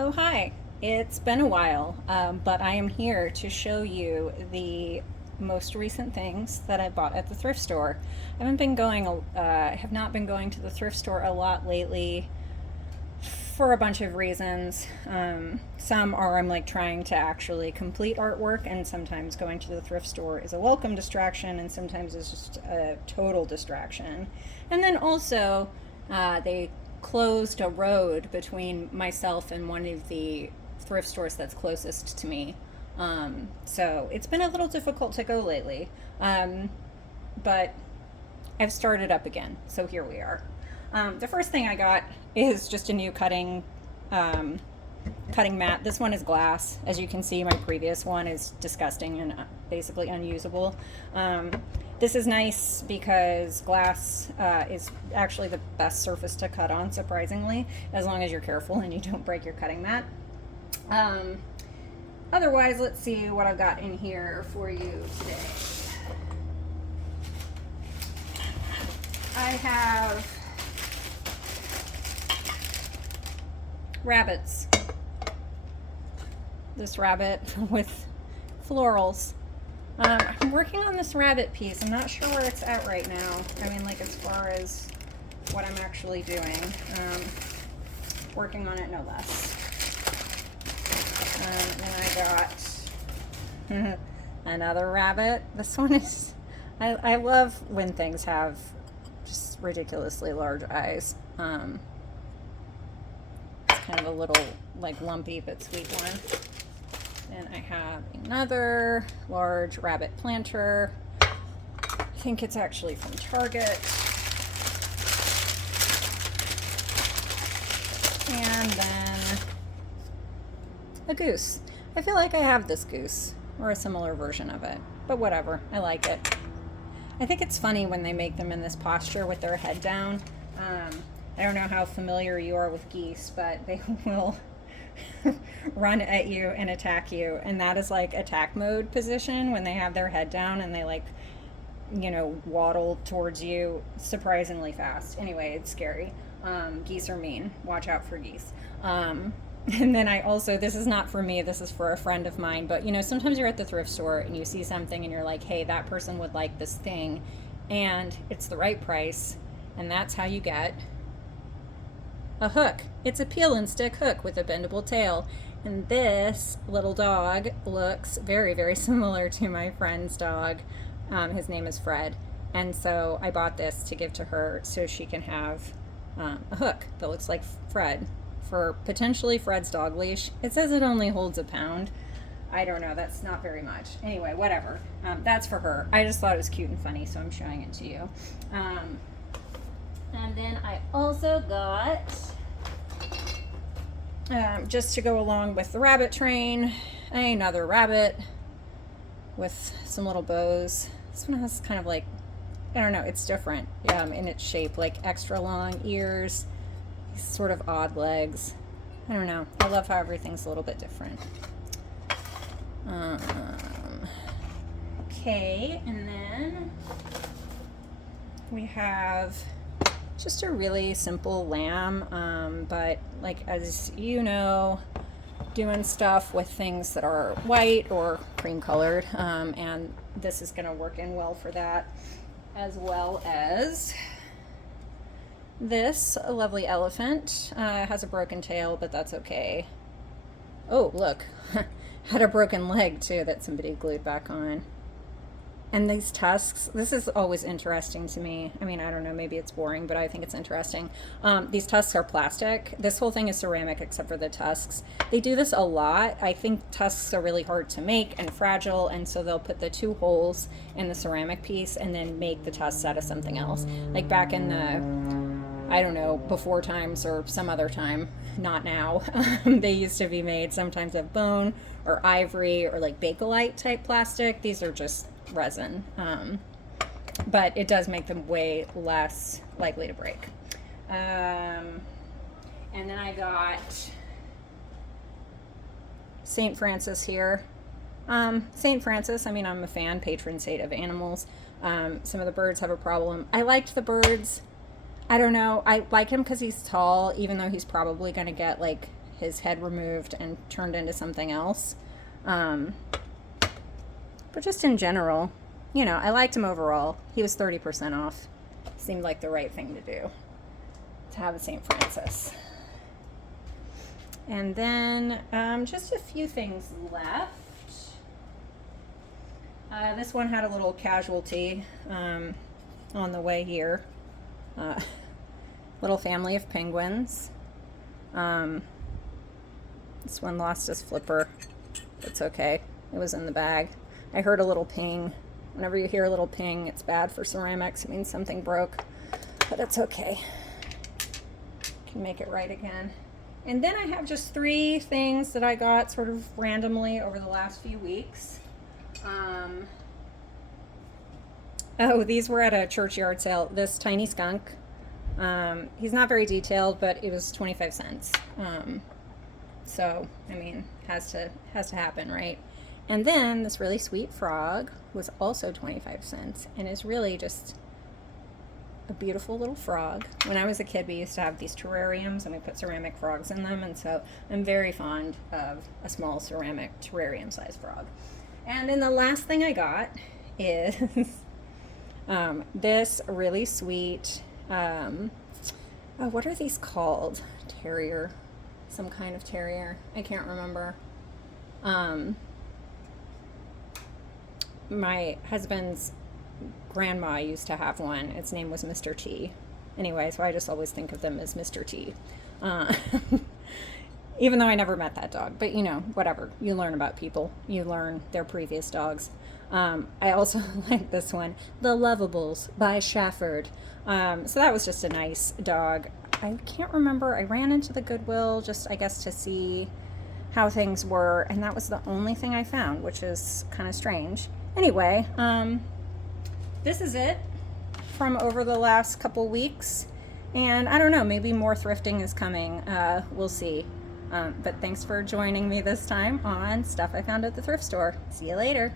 Oh, hi. It's been a while, but I am here to show you the most recent things that I bought at the thrift store. I have not been going to the thrift store a lot lately for a bunch of reasons. Some are I'm like trying to actually complete artwork, and sometimes going to the thrift store is a welcome distraction, and sometimes it's just a total distraction. And then also, they closed a road between myself and one of the thrift stores that's closest to me. So it's been a little difficult to go lately. But I've started up again, so here we are. The first thing I got is just a new um, cutting mat. This one is glass. As you can see, my previous one is disgusting and basically unusable. This is nice because glass is actually the best surface to cut on, surprisingly, as long as you're careful and you don't break your cutting mat. Um, Otherwise, let's see what I've got in here for you today. I have rabbits. This rabbit with florals. I'm working on this rabbit piece. I'm not sure where it's at right now. I mean, like as far as what I'm actually doing. Working on it no less. Then I got another rabbit. This one is, I love when things have just ridiculously large eyes. It's kind of a little like lumpy but sweet one. Then I have another large rabbit planter. I think it's actually from Target. And then a goose. I feel like I have this goose or a similar version of it, but whatever. I like it. I think it's funny when they make them in this posture with their head down. I don't know how familiar you are with geese, but they will run at you and attack you, and that is like attack mode position when they have their head down and they like, waddle towards you surprisingly fast. Anyway, it's scary. Geese are mean. Watch out for geese. And then this is not for me, this is for a friend of mine, but sometimes you're at the thrift store and you see something and you're like, hey, that person would like this thing, and it's the right price, and that's how you get a hook. It's a peel and stick hook with a bendable tail. And this little dog looks very, very similar to my friend's dog. His name is Fred. And so I bought this to give to her so she can have a hook that looks like Fred for potentially Fred's dog leash. It says it only holds a pound. I don't know, that's not very much. Anyway, whatever. That's for her. I just thought it was cute and funny, so I'm showing it to you. And then I also got, just to go along with the rabbit train, another rabbit with some little bows. This one has kind of like, I don't know, it's different in its shape, like extra long ears, these sort of odd legs. I don't know. I love how everything's a little bit different. Okay, and then we have just a really simple lamb, but like, as you know, doing stuff with things that are white or cream colored, and this is going to work in well for that, as well as this lovely elephant. Has a broken tail, but that's okay. Oh, look, had a broken leg too that somebody glued back on. And these tusks, this is always interesting to me. I mean, I don't know, maybe it's boring, but I think it's interesting. These tusks are plastic. This whole thing is ceramic except for the tusks. They do this a lot. I think tusks are really hard to make and fragile, and so they'll put the two holes in the ceramic piece and then make the tusks out of something else. Like back in the, I don't know, before times or some other time, not now, they used to be made sometimes of bone or ivory or like Bakelite type plastic. These are just resin, but it does make them way less likely to break. And then I got St. Francis here. St. Francis, I mean, I'm a fan, patron saint of animals. Some of the birds have a problem. I liked the birds. I don't know. I like him because he's tall, even though he's probably going to get like his head removed and turned into something else. But just in general, you know, I liked him overall. He was 30% off. Seemed like the right thing to do, to have a St. Francis. And then just a few things left. This one had a little casualty on the way here. Little family of penguins. This one lost his flipper. It's okay. It was in the bag. I heard a little ping. Whenever you hear a little ping, it's bad for ceramics. It means something broke. But it's okay. Can make it right again. And then I have just 3 things that I got sort of randomly over the last few weeks. Oh, these were at a churchyard sale. This tiny skunk. He's not very detailed, but it was 25 cents. So, I mean, has to happen, right? And then this really sweet frog was also 25 cents and is really just a beautiful little frog. When I was a kid, we used to have these terrariums and we put ceramic frogs in them, and so I'm very fond of a small ceramic terrarium-sized frog. And then the last thing I got is this really sweet, what are these called? Terrier. Some kind of terrier. I can't remember. My husband's grandma used to have one. Its name was Mr. T. Anyway, so I just always think of them as Mr. T. Even though I never met that dog. But, you know, whatever. You learn about people. You learn their previous dogs. I also like this one, The Lovables by Shafford. So that was just a nice dog. I can't remember. I ran into the Goodwill just, I guess, to see how things were. And that was the only thing I found, which is kind of strange. Anyway, this is it from over the last couple weeks. And I don't know, maybe more thrifting is coming. We'll see. But thanks for joining me this time on Stuff I Found at the Thrift Store. See you later.